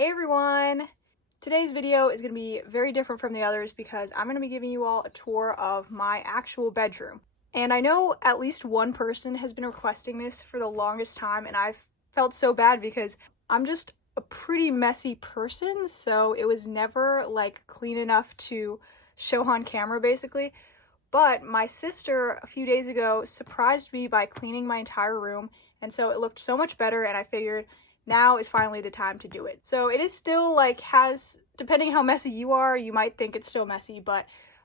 Hey everyone! Today's video is going to be very different from the others because I'm going to be giving you all a tour of my actual bedroom. And I know at least one person has been requesting this for the longest time, and I've felt so bad because I'm just a pretty messy person, so it was never like clean enough to show on camera basically. But my sister a few days ago surprised me by cleaning my entire room, and so it looked so much better, and I figured now is finally the time to do it. So it is still like depending how messy you are, you might think it's still messy, but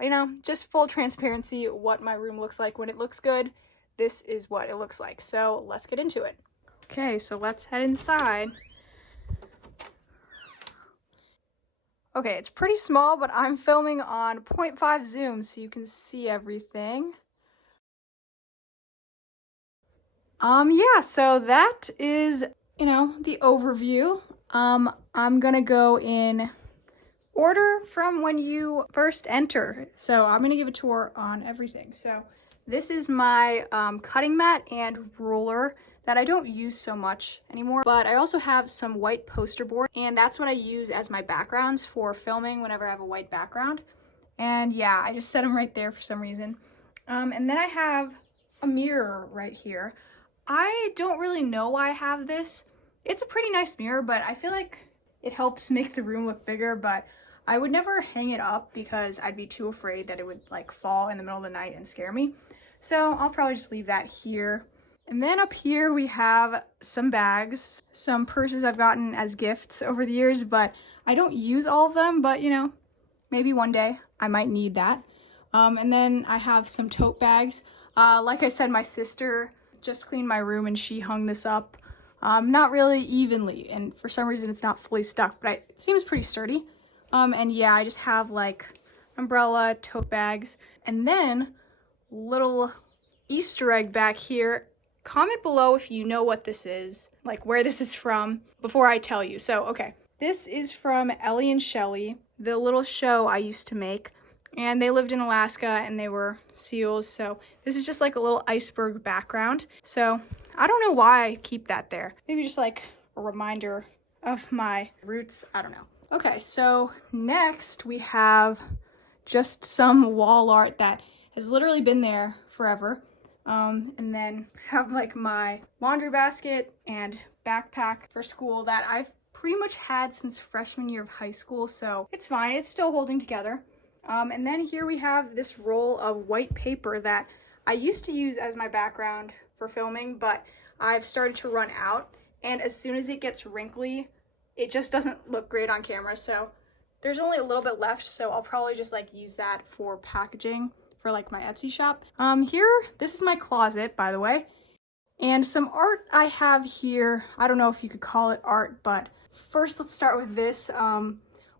you know, just full transparency, what my room looks like when it looks good, this is what it looks like. So let's get into it. Okay, so let's head inside. Okay, it's pretty small, but I'm filming on 0.5 zoom so you can see everything. Yeah, so that is, the overview. I'm gonna go in order from when you first enter. So I'm gonna give a tour on everything. So this is my cutting mat and ruler that I don't use so much anymore, but I also have some white poster board, and that's what I use as my backgrounds for filming whenever I have a white background. And yeah, I just set them right there for some reason. And then I have a mirror right here. I don't really know why I have this. It's a pretty nice mirror, but I feel like it helps make the room look bigger, but I would never hang it up because I'd be too afraid that it would like fall in the middle of the night and scare me. So I'll probably just leave that here. And then up here we have some bags, some purses I've gotten as gifts over the years, but I don't use all of them, but maybe one day I might need that. And then I have some tote bags. Like I said, my sister just cleaned my room and she hung this up. Not really evenly, and for some reason it's not fully stuck, but it seems pretty sturdy. And yeah, I just have like umbrella, tote bags, and then little Easter egg back here. Comment below if you know what this is, like where this is from, before I tell you. So, okay, this is from Ellie and Shelly, the little show I used to make. And they lived in Alaska and they were seals. So this is just like a little iceberg background. So I don't know why I keep that there. Maybe just like a reminder of my roots. I don't know. Okay, so next we have just some wall art that has literally been there forever. And then have like my laundry basket and backpack for school that I've pretty much had since freshman year of high school. So it's fine. It's still holding together. And then here we have this roll of white paper that I used to use as my background for filming, but I've started to run out. And as soon as it gets wrinkly, it just doesn't look great on camera. So there's only a little bit left, so I'll probably just like use that for packaging for like my Etsy shop. This is my closet, by the way. And some art I have here. I don't know if you could call it art, but first let's start with this.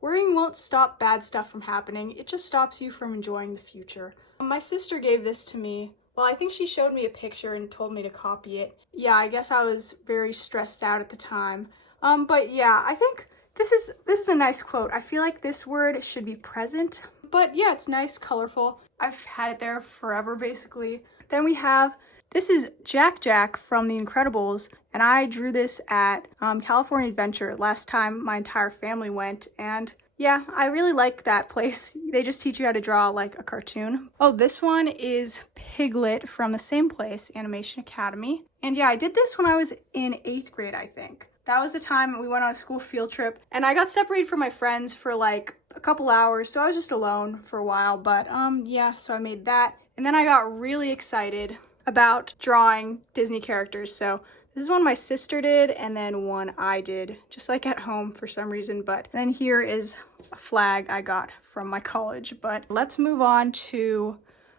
Worrying won't stop bad stuff from happening. It just stops you from enjoying the future. My sister gave this to me. Well, I think she showed me a picture and told me to copy it. Yeah, I guess I was very stressed out at the time. But yeah, I think this is a nice quote. I feel like this word should be present. But yeah, it's nice, colorful. I've had it there forever, basically. Then we have, this is Jack Jack from The Incredibles, and I drew this at California Adventure last time my entire family went, and yeah, I really like that place. They just teach you how to draw like a cartoon. Oh, this one is Piglet from the same place, Animation Academy. And yeah, I did this when I was in 8th grade, I think. That was the time we went on a school field trip, and I got separated from my friends for like a couple hours, so I was just alone for a while, but yeah, so I made that. And then I got really excited about drawing Disney characters. So this is one my sister did, and then one I did just like at home for some reason. But then here is a flag I got from my college. But let's move on to,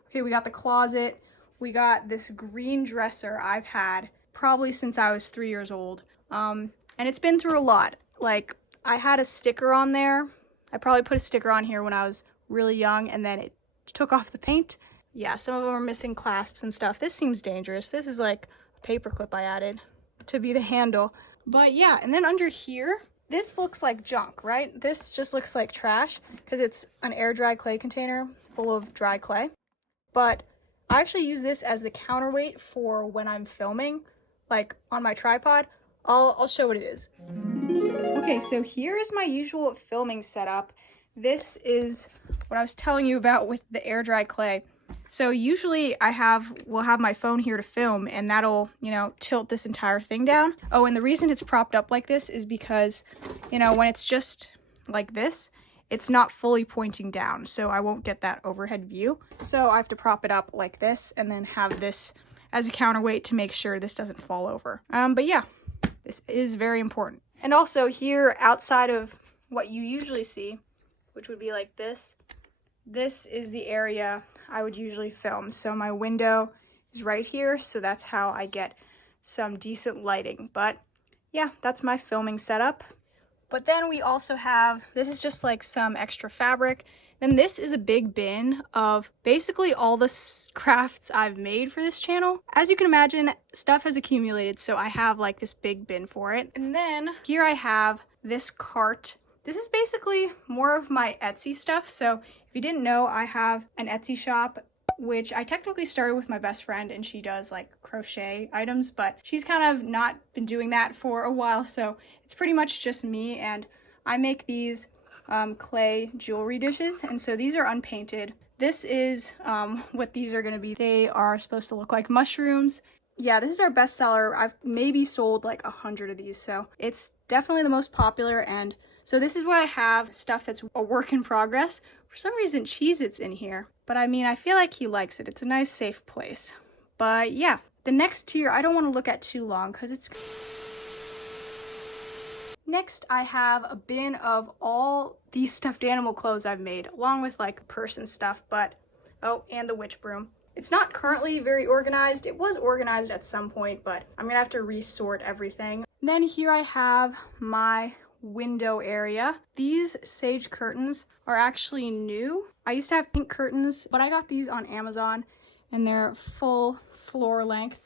okay, we got the closet. We got this green dresser I've had probably since I was 3 years old. And it's been through a lot. Like, I had a sticker on there. I probably put a sticker on here when I was really young, and then it took off the paint. Yeah, some of them are missing clasps and stuff. This seems dangerous. This is like a paper clip I added to be the handle. But yeah, and then under here, this looks like junk, right? This just looks like trash because it's an air dry clay container full of dry clay. But I actually use this as the counterweight for when I'm filming, like on my tripod. I'll show what it is. Okay, so here is my usual filming setup. This is what I was telling you about with the air dry clay. So usually will have my phone here to film, and that'll, tilt this entire thing down. Oh, and the reason it's propped up like this is because, when it's just like this, it's not fully pointing down, so I won't get that overhead view. So I have to prop it up like this and then have this as a counterweight to make sure this doesn't fall over. But yeah, this is very important. And also here, outside of what you usually see, which would be like this is the area I would usually film. So my window is right here, so that's how I get some decent lighting. But yeah, that's my filming setup. But then we also have, this is just like some extra fabric. Then this is a big bin of basically all the crafts I've made for this channel. As you can imagine, stuff has accumulated, so I have like this big bin for it. And then here I have this cart. This is basically more of my Etsy stuff. So if you didn't know, I have an Etsy shop, which I technically started with my best friend, and she does like crochet items, but she's kind of not been doing that for a while. So it's pretty much just me, and I make these clay jewelry dishes, and so these are unpainted. This is what these are going to be. They are supposed to look like mushrooms. Yeah, this is our bestseller. I've maybe sold like 100 of these, so it's definitely the most popular. And so this is where I have stuff that's a work in progress. For some reason, Cheez-It's in here, but I mean, I feel like he likes it. It's a nice, safe place. But yeah, the next tier I don't want to look at too long because it's... Next, I have a bin of all these stuffed animal clothes I've made, along with like person stuff, but, oh, and the witch broom. It's not currently very organized. It was organized at some point, but I'm gonna have to resort everything. Then here I have my window area. These sage curtains are actually new. I used to have pink curtains, but I got these on Amazon, and they're full floor length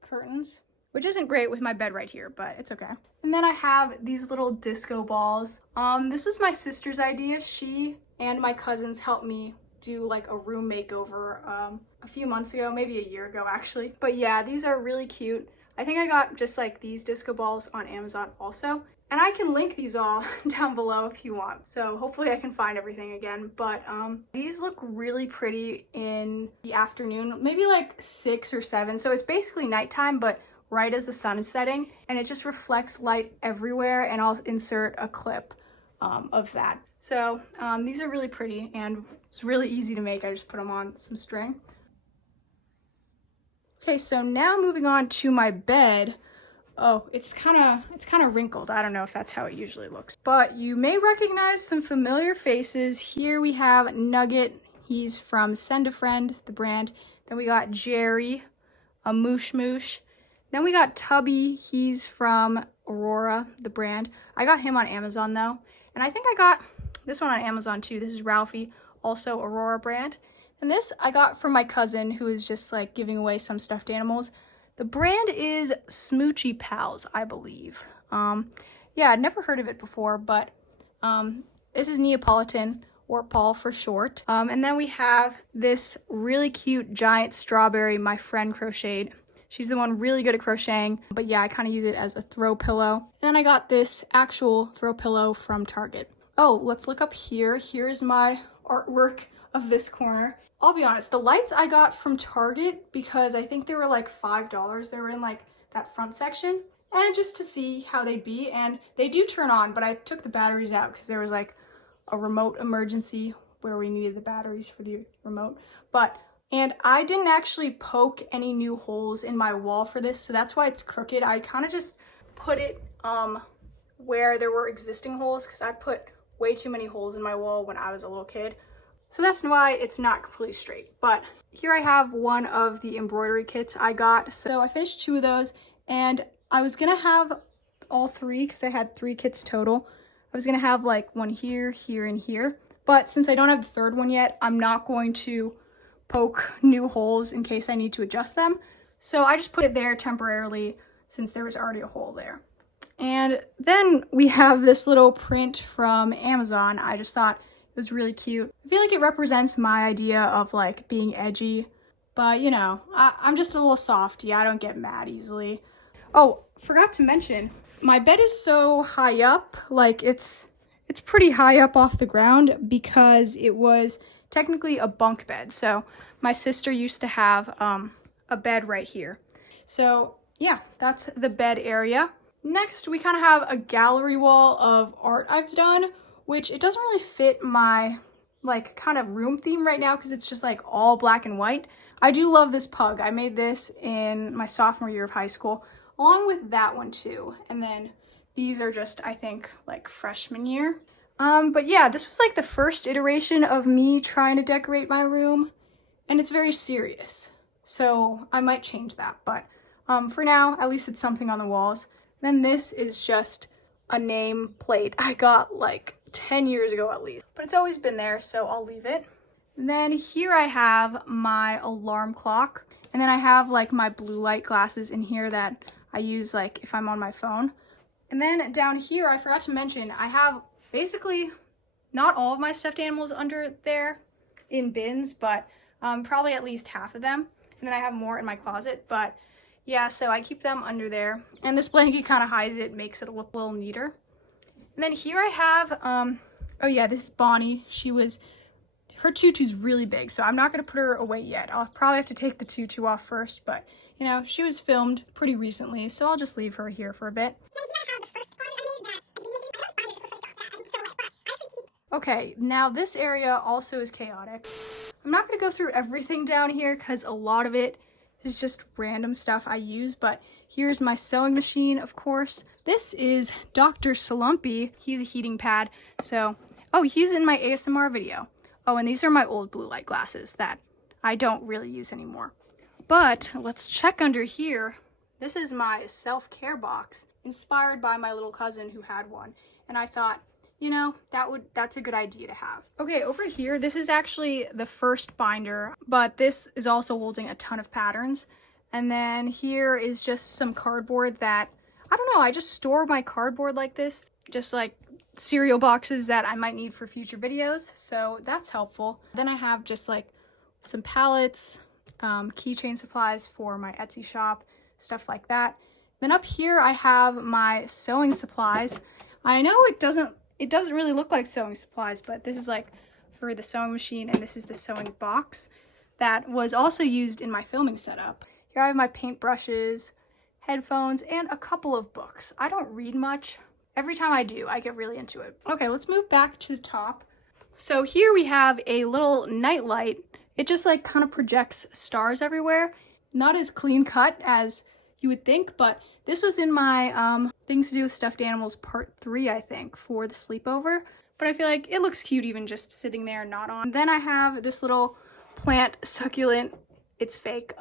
curtains, which isn't great with my bed right here, but it's okay. And then I have these little disco balls. This was my sister's idea. She and my cousins helped me do like a room makeover a few months ago, maybe a year ago actually. But yeah, these are really cute. I think I got just like these disco balls on Amazon also. And I can link these all down below if you want. So hopefully I can find everything again. But these look really pretty in the afternoon, maybe like 6 or 7. So it's basically nighttime, but right as the sun is setting, and it just reflects light everywhere, and I'll insert a clip of that. So these are really pretty, and it's really easy to make. I just put them on some string. Okay, so now moving on to my bed. Oh, it's kind of wrinkled. I don't know if that's how it usually looks, but you may recognize some familiar faces. Here we have Nugget. He's from Send a Friend, the brand. Then we got Jerry, a Moosh Moosh. Then we got Tubby. He's from Aurora, the brand. I got him on Amazon though. And I think I got this one on Amazon too. This is Ralphie, also Aurora brand. And this I got from my cousin, who is just like giving away some stuffed animals. The brand is Smoochy Pals, I believe. Yeah, I'd never heard of it before, but this is Neapolitan, or Paul for short. And then we have this really cute giant strawberry my friend crocheted. She's the one really good at crocheting, but yeah, I kind of use it as a throw pillow. And then I got this actual throw pillow from Target. Oh, let's look up here. Here's my artwork of this corner. I'll be honest, the lights I got from Target because I think they were like $5. They were in like that front section, and just to see how they'd be. And they do turn on, but I took the batteries out because there was like a remote emergency where we needed the batteries for the remote. And I didn't actually poke any new holes in my wall for this, so that's why it's crooked. I kind of just put it where there were existing holes because I put way too many holes in my wall when I was a little kid. So that's why it's not completely straight. But here I have one of the embroidery kits I got. So I finished 2 of those, and I was gonna have all 3 because I had 3 kits total. I was gonna have like one here, here, and here. But since I don't have the 3rd one yet, I'm not going to poke new holes in case I need to adjust them. So I just put it there temporarily since there was already a hole there. And then we have this little print from Amazon. I just thought it was really cute. I feel like it represents my idea of like being edgy, but you know, I'm just a little softy. I don't get mad easily. Oh, forgot to mention, My bed is so high up, like it's pretty high up off the ground because it was technically a bunk bed. So my sister used to have a bed right here. So yeah, that's the bed area. Next, we kind of have a gallery wall of art I've done, which it doesn't really fit my like kind of room theme right now because it's just like all black and white. I do love this pug. I made this in my sophomore year of high school, along with that one too. And then these are just, I think, like freshman year. But yeah, this was like the first iteration of me trying to decorate my room, and it's very serious. So I might change that, but for now, at least it's something on the walls. Then this is just a name plate I got like 10 years ago at least, but it's always been there, so I'll leave it. And then here I have my alarm clock, and then I have like my blue light glasses in here that I use like if I'm on my phone. And then down here, I forgot to mention, I have basically not all of my stuffed animals under there in bins, but probably at least half of them. And then I have more in my closet, but yeah, so I keep them under there. And this blanket kind of hides it, makes it look a little neater. And then here I have, oh yeah, this is Bonnie. Her tutu's really big, so I'm not gonna put her away yet. I'll probably have to take the tutu off first, but you know, she was filmed pretty recently, so I'll just leave her here for a bit. Okay, now this area also is chaotic. I'm not going to go through everything down here because a lot of it is just random stuff I use, but here's my sewing machine, of course. This is Dr. Slumpy. He's a heating pad, so, oh, he's in my ASMR video. Oh, and these are my old blue light glasses that I don't really use anymore. But let's check under here. This is my self-care box, inspired by my little cousin who had one, and I thought, you know, that's a good idea to have. Okay, over here, this is actually the first binder, but this is also holding a ton of patterns. And then here is just some cardboard that, I don't know, I just store my cardboard like this, just like cereal boxes that I might need for future videos, so that's helpful. Then I have just like some palettes, keychain supplies for my Etsy shop, stuff like that. Then up here I have my sewing supplies. I know it doesn't really look like sewing supplies, but this is like for the sewing machine, and this is the sewing box that was also used in my filming setup. Here I have my paintbrushes, headphones, and a couple of books. I don't read much. Every time I do, I get really into it. Okay, let's move back to the top. So here we have a little night light. It just like kind of projects stars everywhere. Not as clean cut as you would think, but this was in my things to do with stuffed animals part 3, I think, for the sleepover. But I feel like it looks cute even just sitting there, not on. Then I have this little plant succulent. It's fake.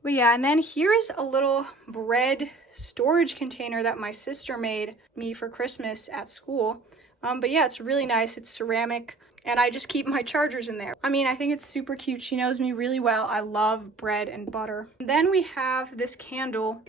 But yeah, and then here is a little bread storage container that my sister made me for Christmas at school. But yeah, it's really nice. It's ceramic, and I just keep my chargers in there. I mean, I think it's super cute. She knows me really well. I love bread and butter. Then we have this candle.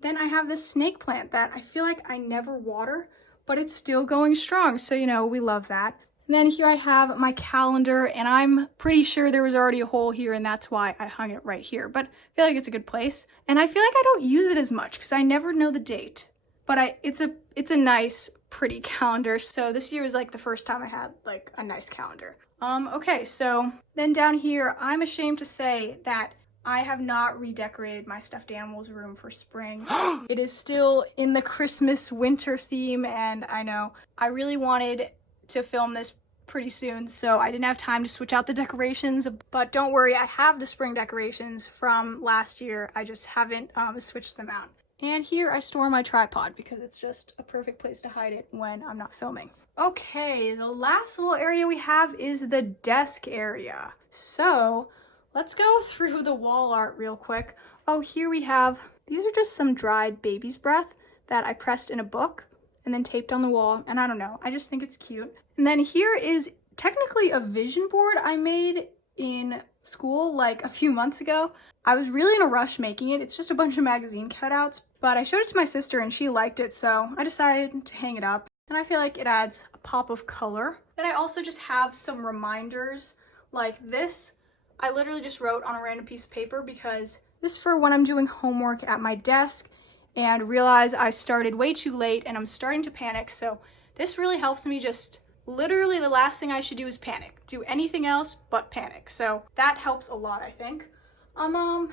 Then I have this snake plant that I feel like I never water, but it's still going strong. So, you know, we love that. And then here I have my calendar, and I'm pretty sure there was already a hole here, and that's why I hung it right here. But I feel like it's a good place. And I feel like I don't use it as much because I never know the date. But it's a nice, pretty calendar. So this year was like the first time I had like a nice calendar. Okay, so then down here, I'm ashamed to say that I have not redecorated my stuffed animals room for spring. It is still in the Christmas winter theme, and I know I really wanted to film this pretty soon, so I didn't have time to switch out the decorations, but don't worry, I have the spring decorations from last year. I just haven't switched them out. And here I store my tripod because it's just a perfect place to hide it when I'm not filming. Okay, the last little area we have is the desk area. So let's go through the wall art real quick. Oh, here we have, these are just some dried baby's breath that I pressed in a book and then taped on the wall, and I don't know, I just think it's cute. And then here is technically a vision board I made in school like a few months ago. I was really in a rush making it. It's just a bunch of magazine cutouts, but I showed it to my sister and she liked it, so I decided to hang it up, and I feel like it adds a pop of color. Then I also just have some reminders like this. I literally just wrote on a random piece of paper because This is for when I'm doing homework at my desk and realize I started way too late and I'm starting to panic. So this really helps me just literally the last thing I should do is panic. Do anything else but panic. So that helps a lot, I think. Then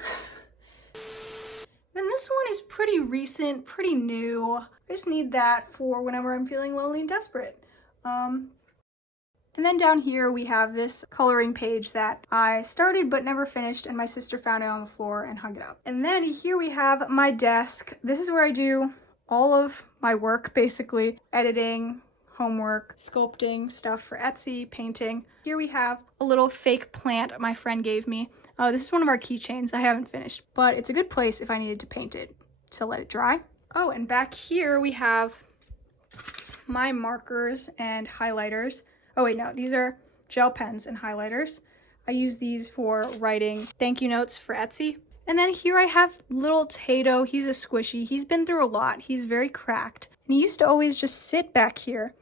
this one is pretty recent, pretty new. I just need that for whenever I'm feeling lonely and desperate. And then down here we have this coloring page that I started but never finished, and my sister found it on the floor and hung it up. And then here we have my desk. This is where I do all of my work, basically. Editing, homework, sculpting, stuff for Etsy, painting. Here we have a little fake plant my friend gave me. This is one of our keychains. I haven't finished, but it's a good place if I needed to paint it to let it dry. Oh, and back here we have my markers and highlighters. Oh wait, no, these are gel pens and highlighters. I use these for writing thank you notes for Etsy. And then here I have little Tato. He's a squishy. He's been through a lot. He's very cracked. And he used to always just sit back here.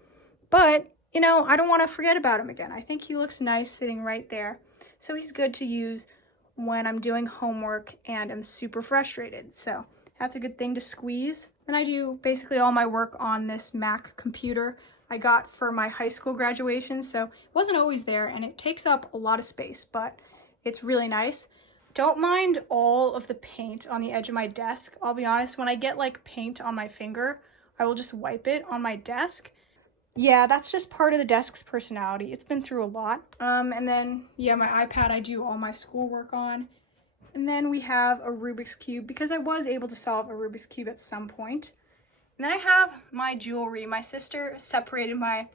But, you know, I don't want to forget about him again. I think he looks nice sitting right there. So he's good to use when I'm doing homework and I'm super frustrated. So that's a good thing to squeeze. And I do basically all my work on this Mac computer I got for my high school graduation, so it wasn't always there and it takes up a lot of space, but it's really nice. Don't mind all of the paint on the edge of my desk. I'll be honest, when I get like paint on my finger, I will just wipe it on my desk. Yeah, that's just part of the desk's personality. It's been through a lot. And then, yeah, my iPad I do all my schoolwork on. And then we have a Rubik's Cube because I was able to solve a Rubik's Cube at some point. And then I have my jewelry. My sister separated my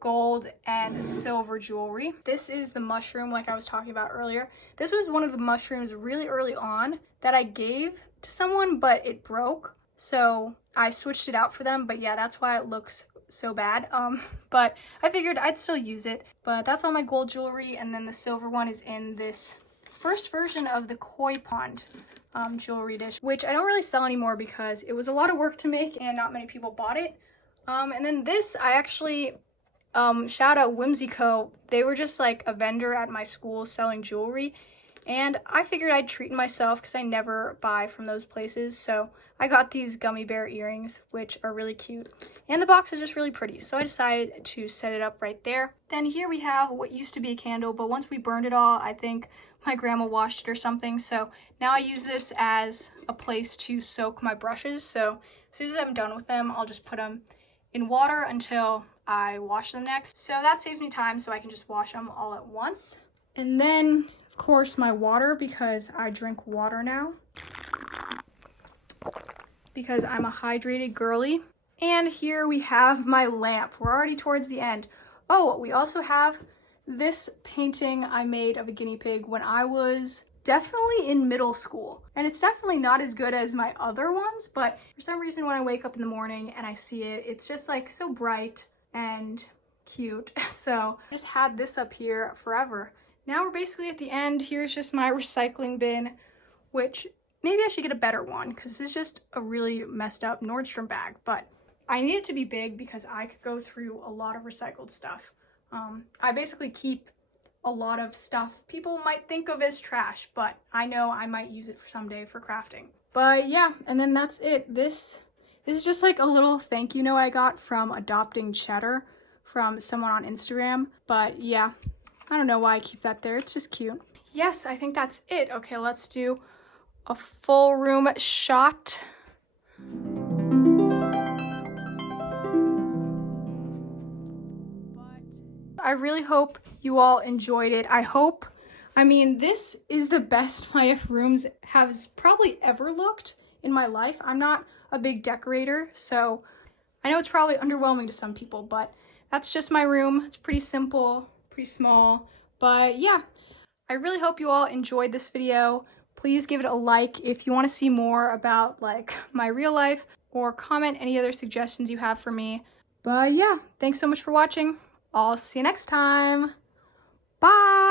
gold and silver jewelry. This is the mushroom like I was talking about earlier. This was one of the mushrooms really early on that I gave to someone, but it broke. So I switched it out for them, but yeah, that's why it looks so bad. But I figured I'd still use it. But that's all my gold jewelry, and then the silver one is in this first version of the koi pond jewelry dish, which I don't really sell anymore because it was a lot of work to make and not many people bought it. And then this, I actually, shout out Whimsico. They were just like a vendor at my school selling jewelry, and I figured I'd treat myself because I never buy from those places. So I got these gummy bear earrings, which are really cute, and the box is just really pretty. So I decided to set it up right there. Then here we have what used to be a candle, but once we burned it all, I think my grandma washed it or something. So now I use this as a place to soak my brushes. So as soon as I'm done with them, I'll just put them in water until I wash them next. So that saves me time, so I can just wash them all at once. And then, of course, my water, because I drink water now, because I'm a hydrated girly. And here we have my lamp. We're already towards the end. Oh, we also have this painting I made of a guinea pig when I was definitely in middle school. And it's definitely not as good as my other ones, but for some reason when I wake up in the morning and I see it, it's just like so bright and cute. So I just had this up here forever. Now we're basically at the end. Here's just my recycling bin, which maybe I should get a better one because this is just a really messed up Nordstrom bag, but I need it to be big because I could go through a lot of recycled stuff. I basically keep a lot of stuff people might think of as trash, but I know I might use it for someday for crafting. But yeah, and then that's it. This is just like a little thank you note I got from adopting cheddar from someone on Instagram. But yeah, I don't know why I keep that there. It's just cute. Yes, I think that's it. Okay, let's do a full room shot. I really hope you all enjoyed it. I mean, this is the best my rooms has probably ever looked in my life. I'm not a big decorator, so I know it's probably underwhelming to some people, but that's just my room. It's pretty simple, pretty small, but yeah, I really hope you all enjoyed this video. Please give it a like if you want to see more about like my real life, or comment any other suggestions you have for me. But yeah, thanks so much for watching. I'll see you next time. Bye!